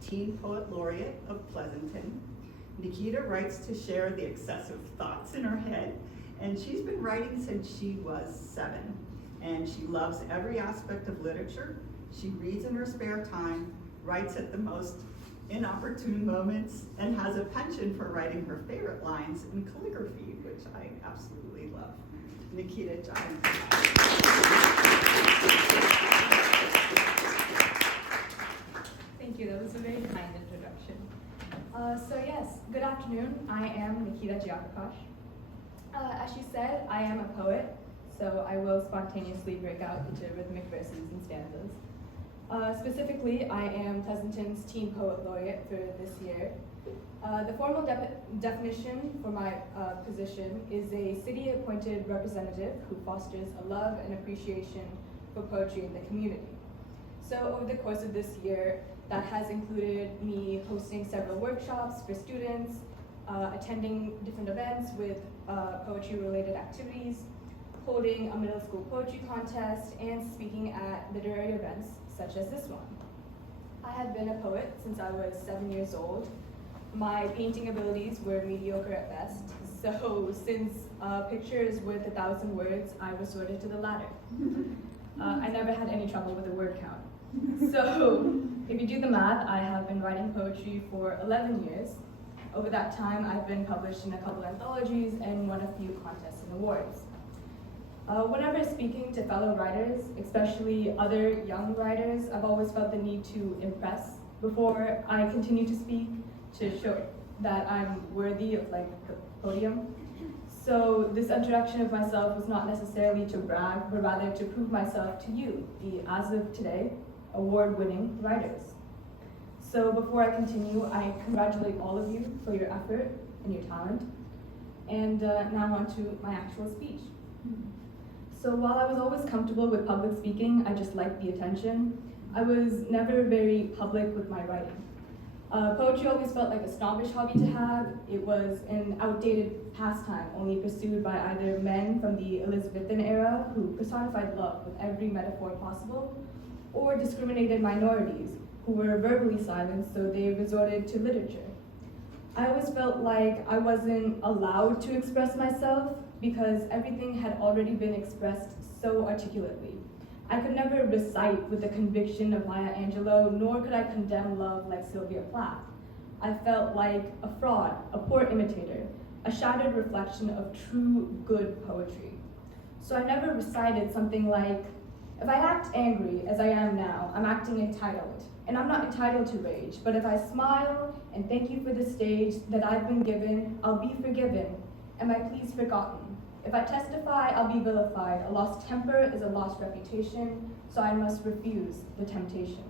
Teen Poet Laureate of Pleasanton. Nikita writes to share the excessive thoughts in her head, and she's been writing since she was 7. And she loves every aspect of literature. She reads in her spare time, writes at the most inopportune moments, and has a penchant for writing her favorite lines in calligraphy, which I absolutely love. Nikita, John. Thank you, that was a very kind introduction. Yes, good afternoon. I am Nikita Giacoposh. As she said, I am a poet, so I will spontaneously break out into rhythmic verses and stanzas. Specifically, I am Pleasanton's Teen Poet Laureate for this year. The formal definition for my position is a city-appointed representative who fosters a love and appreciation for poetry in the community. So over the course of this year, that has included me hosting several workshops for students, attending different events with poetry-related activities, holding a middle school poetry contest, and speaking at literary events such as this one. I have been a poet since I was 7 years old. My painting abilities were mediocre at best, so since a picture is worth 1,000 words, I resorted to the latter. I never had any trouble with the word count. So, if you do the math, I have been writing poetry for 11 years. Over that time, I've been published in a couple anthologies and won a few contests and awards. Whenever speaking to fellow writers, especially other young writers, I've always felt the need to impress before I continue to speak, to show that I'm worthy of the podium. So this introduction of myself was not necessarily to brag, but rather to prove myself to you, the, as of today, award-winning writers. So before I continue, I congratulate all of you for your effort and your talent. And now on to my actual speech. So while I was always comfortable with public speaking, I just liked the attention. I was never very public with my writing. Poetry always felt like a snobbish hobby to have. It was an outdated pastime only pursued by either men from the Elizabethan era who personified love with every metaphor possible, or discriminated minorities who were verbally silenced, so they resorted to literature. I always felt like I wasn't allowed to express myself because everything had already been expressed so articulately. I could never recite with the conviction of Maya Angelou, nor could I condemn love like Sylvia Plath. I felt like a fraud, a poor imitator, a shattered reflection of true, good poetry. So I never recited something like, if I act angry, as I am now, I'm acting entitled. And I'm not entitled to rage, but if I smile and thank you for the stage that I've been given, I'll be forgiven. Am I please forgotten? If I testify, I'll be vilified. A lost temper is a lost reputation, so I must refuse the temptation.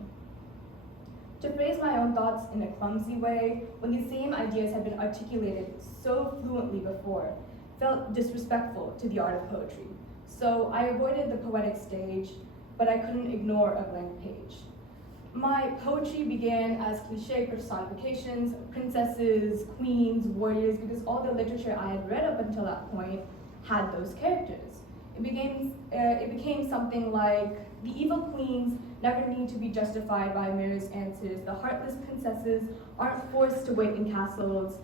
To phrase my own thoughts in a clumsy way, when these same ideas had been articulated so fluently before, felt disrespectful to the art of poetry. So I avoided the poetic stage, but I couldn't ignore a blank page. My poetry began as cliche personifications, princesses, queens, warriors, because all the literature I had read up until that point had those characters. It became something like, the evil queens never need to be justified by mirror's answers. The heartless princesses aren't forced to wait in castles.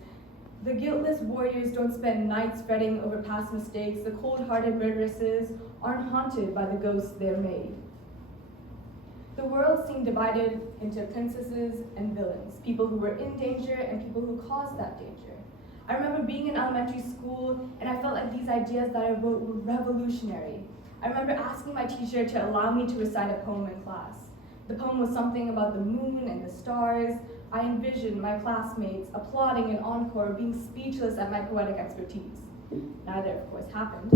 The guiltless warriors don't spend nights fretting over past mistakes. The cold-hearted murderesses aren't haunted by the ghosts they're made. The world seemed divided into princesses and villains, people who were in danger and people who caused that danger. I remember being in elementary school and I felt like these ideas that I wrote were revolutionary. I remember asking my teacher to allow me to recite a poem in class. The poem was something about the moon and the stars. I envisioned my classmates applauding an encore, being speechless at my poetic expertise. Neither, of course, happened.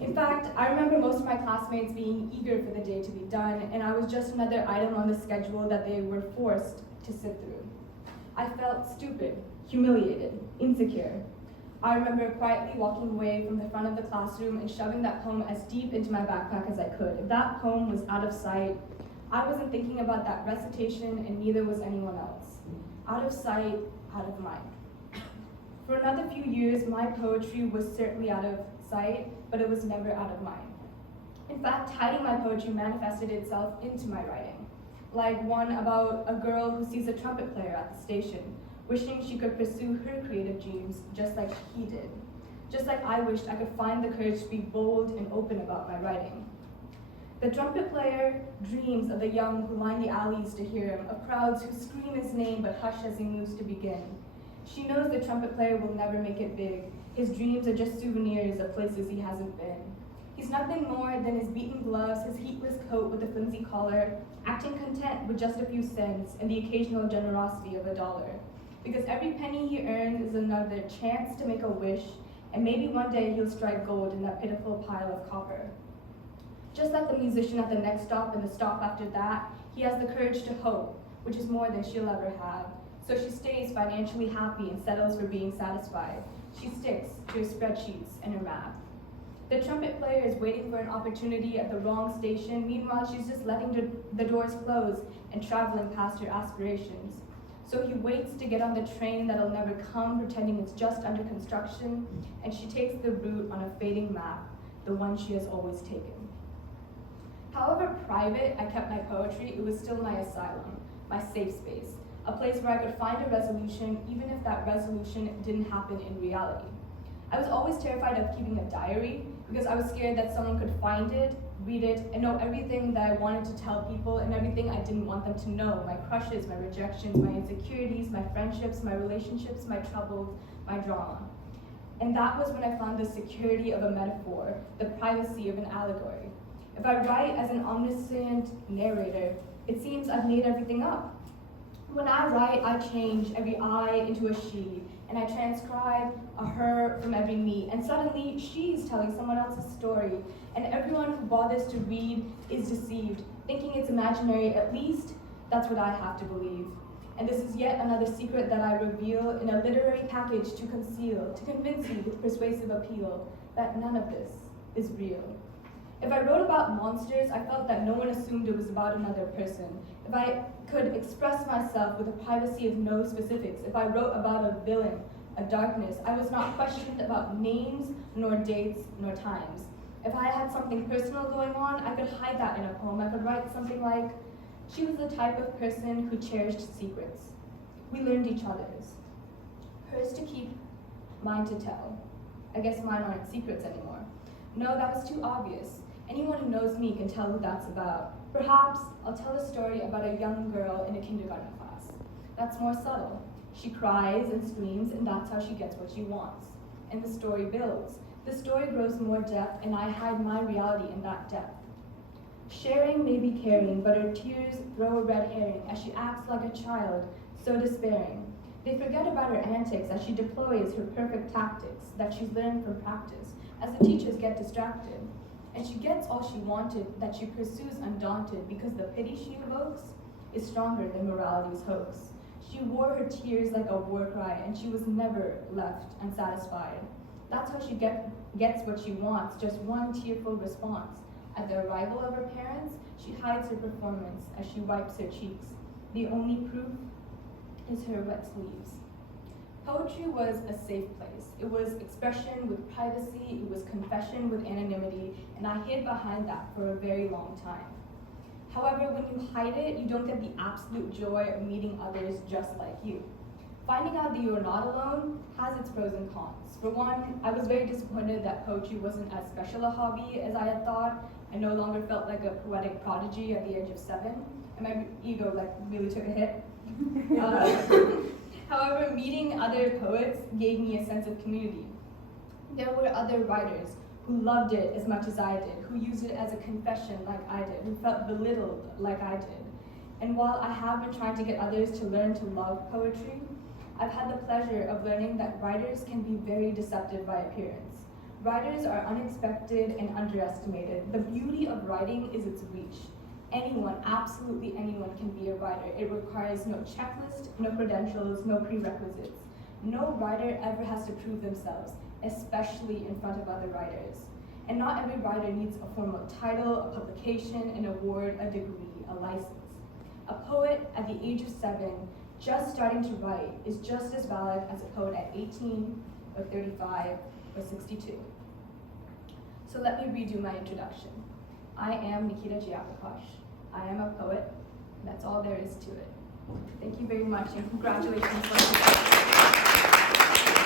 In fact, I remember most of my classmates being eager for the day to be done, and I was just another item on the schedule that they were forced to sit through. I felt stupid, humiliated, insecure. I remember quietly walking away from the front of the classroom and shoving that poem as deep into my backpack as I could. If that poem was out of sight, I wasn't thinking about that recitation, and neither was anyone else. Out of sight, out of mind. For another few years, my poetry was certainly out of sight, but it was never out of mind. In fact, hiding my poetry manifested itself into my writing. like one about a girl who sees a trumpet player at the station, wishing she could pursue her creative dreams just like he did. Just like I wished I could find the courage to be bold and open about my writing. The trumpet player dreams of the young who line the alleys to hear him, of crowds who scream his name but hush as he moves to begin. She knows the trumpet player will never make it big. His dreams are just souvenirs of places he hasn't been. He's nothing more than his beaten gloves, his heatless coat with a flimsy collar, acting content with just a few cents and the occasional generosity of $1. Because every penny he earns is another chance to make a wish, and maybe one day he'll strike gold in that pitiful pile of copper. Just like the musician at the next stop and the stop after that, he has the courage to hope, which is more than she'll ever have. So she stays financially happy and settles for being satisfied. She sticks to her spreadsheets and her math. The trumpet player is waiting for an opportunity at the wrong station. Meanwhile, she's just letting the doors close and traveling past her aspirations. So he waits to get on the train that'll never come, pretending it's just under construction, and she takes the route on a fading map, the one she has always taken. However private I kept my poetry, it was still my asylum, my safe space, a place where I could find a resolution, even if that resolution didn't happen in reality. I was always terrified of keeping a diary because I was scared that someone could find it, read it, and know everything that I wanted to tell people and everything I didn't want them to know, my crushes, my rejections, my insecurities, my friendships, my relationships, my troubles, my drama. And that was when I found the security of a metaphor, the privacy of an allegory. If I write as an omniscient narrator, it seems I've made everything up. When I write, I change every I into a she, and I transcribe a her from every me, and suddenly she's telling someone else's story, and everyone who bothers to read is deceived, thinking it's imaginary. At least that's what I have to believe. And this is yet another secret that I reveal in a literary package to conceal, to convince you with persuasive appeal that none of this is real. If I wrote about monsters, I felt that no one assumed it was about another person. If I could express myself with the privacy of no specifics, if I wrote about a villain, a darkness, I was not questioned about names, nor dates, nor times. If I had something personal going on, I could hide that in a poem. I could write something like, she was the type of person who cherished secrets. We learned each other's. Hers to keep, mine to tell. I guess mine aren't secrets anymore. No, that was too obvious. Anyone who knows me can tell who that's about. Perhaps I'll tell a story about a young girl in a kindergarten class. That's more subtle. She cries and screams, and that's how she gets what she wants. And the story builds. The story grows more depth, and I hide my reality in that depth. Sharing may be caring, but her tears throw a red herring as she acts like a child, so despairing. They forget about her antics as she deploys her perfect tactics that she's learned from practice, as the teachers get distracted. And she gets all she wanted, that she pursues undaunted, because the pity she evokes is stronger than morality's hoax. She wore her tears like a war cry, and she was never left unsatisfied. That's how she gets what she wants, just one tearful response. At the arrival of her parents, she hides her performance as she wipes her cheeks. The only proof is her wet sleeves. Poetry was a safe place. It was expression with privacy, it was confession with anonymity, and I hid behind that for a very long time. However, when you hide it, you don't get the absolute joy of meeting others just like you. Finding out that you are not alone has its pros and cons. For one, I was very disappointed that poetry wasn't as special a hobby as I had thought. I no longer felt like a poetic prodigy at the age of 7, and my ego really took a hit. However, meeting other poets gave me a sense of community. There were other writers who loved it as much as I did, who used it as a confession like I did, who felt belittled like I did. And while I have been trying to get others to learn to love poetry, I've had the pleasure of learning that writers can be very deceptive by appearance. Writers are unexpected and underestimated. The beauty of writing is its reach. Anyone, absolutely anyone, can be a writer. It requires no checklist, no credentials, no prerequisites. No writer ever has to prove themselves, especially in front of other writers. And not every writer needs a formal title, a publication, an award, a degree, a license. A poet at the age of 7, just starting to write, is just as valid as a poet at 18, or 35, or 62. So let me redo my introduction. I am Nikita. I am a poet. That's all there is to it. Thank you very much, and congratulations once again.